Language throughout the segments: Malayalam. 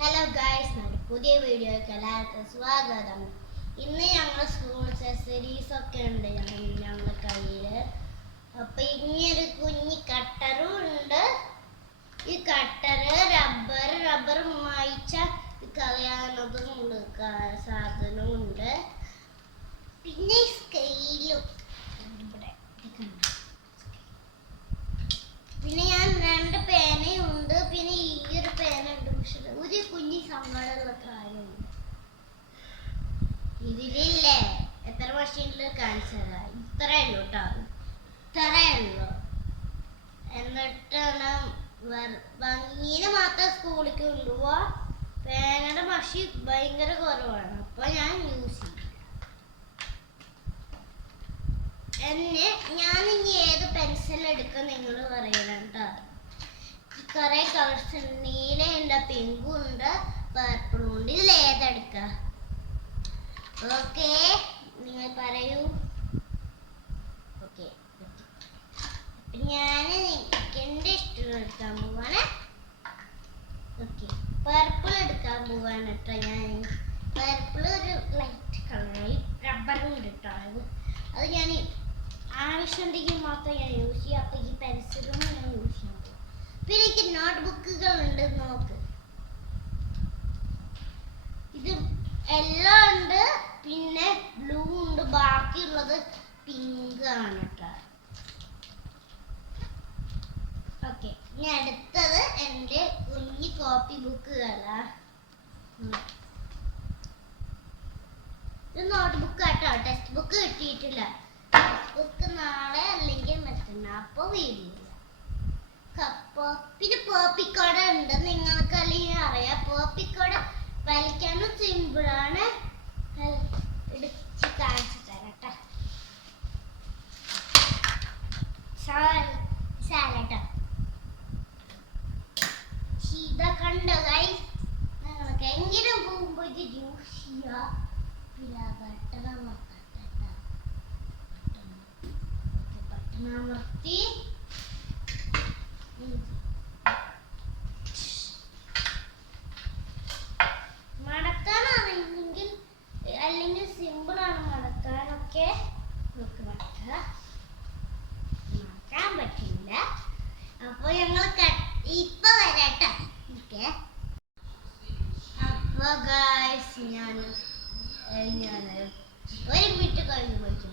ഹലോ ഗൈസ്, നമ്മുടെ പുതിയ വീഡിയോയ്ക്ക് എല്ലാവർക്കും സ്വാഗതം. ഇന്ന് ഞങ്ങൾ സ്കൂൾ അക്സസറീസ് ഒക്കെ ഉണ്ട് ഞങ്ങളുടെ കയ്യിൽ. അപ്പം ഇങ്ങനൊരു കുഞ്ഞി കട്ടറും ഉണ്ട്. ഈ കട്ടറ് റബ്ബർ മായ്ച്ച കളയാനതും ഉണ്ട്, സാധനവും ഉണ്ട്. പിന്നെ സ്കെയിലും ഇവിടെ. പിന്നെ ഞാൻ രണ്ട് പേനയുണ്ട്. പിന്നെ ഈ ഒരു പേന ഉണ്ട്. പക്ഷെ ഒരു കുഞ്ഞി സങ്കടമുള്ള കാര്യമുണ്ട്. ഇതിലില്ലേ എത്ര മെഷീനിൽ കാണിച്ചതാ? ഇത്രയേ ഉള്ളൂ കേട്ടോ, ഇത്രയേ ഉള്ളൂ. എന്നിട്ടാണ് ഭംഗീന് മാത്രം സ്കൂളിലേക്ക് കൊണ്ടുപോവാ. പേനയുടെ മഷി ഭയങ്കര കുറവാണ്, അപ്പൊ ഞാൻ യൂസ് ചെയ്യും. ഞാൻ ഇനി ഏത് പെൻസിൽ എടുക്കാൻ നിങ്ങൾ പറയണം കേട്ടോ. കുറെ കളേഴ്സ് ഉണ്ട്. നീലയുണ്ട്, പിങ്കും ഉണ്ട്, പർപ്പിളും ഉണ്ട്. ഇതിൽ ഏതെടുക്ക? ഓക്കെ, നിങ്ങൾ പറയൂ. ഓക്കെ, ഞാൻ എന്റെ ഇഷ്ടം എടുക്കാൻ പോവാണ്. ഓക്കെ, പർപ്പിൾ എടുക്കാൻ പോവാണ് കേട്ടോ. ഞാൻ പർപ്പിൾ ഒരു ലൈറ്റ് കളറായി റബ്ബറും ഉണ്ട് കേട്ടോ. അത് ഞാൻ ആവശ്യമുണ്ടെങ്കിൽ മാത്രം ഞാൻ യൂസ് ചെയ്യും. അപ്പൊ ഈ പെൻസിലും ഞാൻ യൂസ് ചെയ്യാം. പിന്നെ എനിക്ക് നോട്ട് ബുക്കുകൾ ഉണ്ട്, നോക്ക്. ഇത് എല്ലാം ഉണ്ട്, പിന്നെ ബ്ലൂ ഉണ്ട്, ബാക്കിയുള്ളത് പിങ്ക് ആണ് കേട്ടോ. ഓക്കെ, ഇനി അടുത്തത് എൻ്റെ കുഞ്ഞി കോപ്പി ബുക്കുകളാ. ഇത് നോട്ട് ബുക്ക് കേട്ടോ, ടെക്സ്റ്റ് ബുക്ക് കിട്ടിയിട്ടില്ല. ബുക്ക് നാളെ അല്ലെങ്കിൽ മറ്റന്നാ, അപ്പൊ വീഡിയോ. പിന്നെ പോപ്പിക്കോട ഉണ്ട്, നിങ്ങൾക്ക് അല്ലെങ്കിൽ അറിയാം. പോപ്പിക്കോട വലിക്കാനും സിമ്പിളാണ്. ഇടിച്ച് കാണിച്ചു തരാട്ടോ. സാലട്ടോ കണ്ടോ ഗൈസ്? നിങ്ങൾക്ക് എങ്ങനെ പോകുമ്പോ ഇത് യൂസ് ചെയ്യാ. പിന്നെ ബട്ടണമർത്തി മടക്കാൻ അറിയില്ലെങ്കിൽ, അല്ലെങ്കിൽ സിമ്പിളാണ് മടക്കാനൊക്കെ. നമുക്ക് മടക്കാൻ പറ്റില്ല. അപ്പൊ ഞങ്ങൾ ഇപ്പൊ വരാട്ടോ. ഓക്കെ, അപ്പൊ ഗൈസ് ഞാൻ ഒരു മിനിറ്റ് കഴിഞ്ഞ് പഠിക്കും.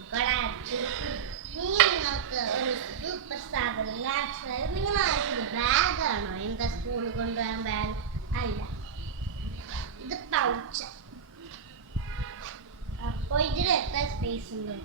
നിങ്ങൾക്ക് ഒരു സൂപ്പർ സാധനം കാണിച്ചത്. നിങ്ങൾ ബാഗാണോ? എന്താ സ്കൂളിൽ കൊണ്ടുപോകാൻ ബാഗ് അല്ല, ഇത് പൗച്ച്. അപ്പൊ ഇതിൽ എത്ര സ്പേസ് ഉണ്ട്?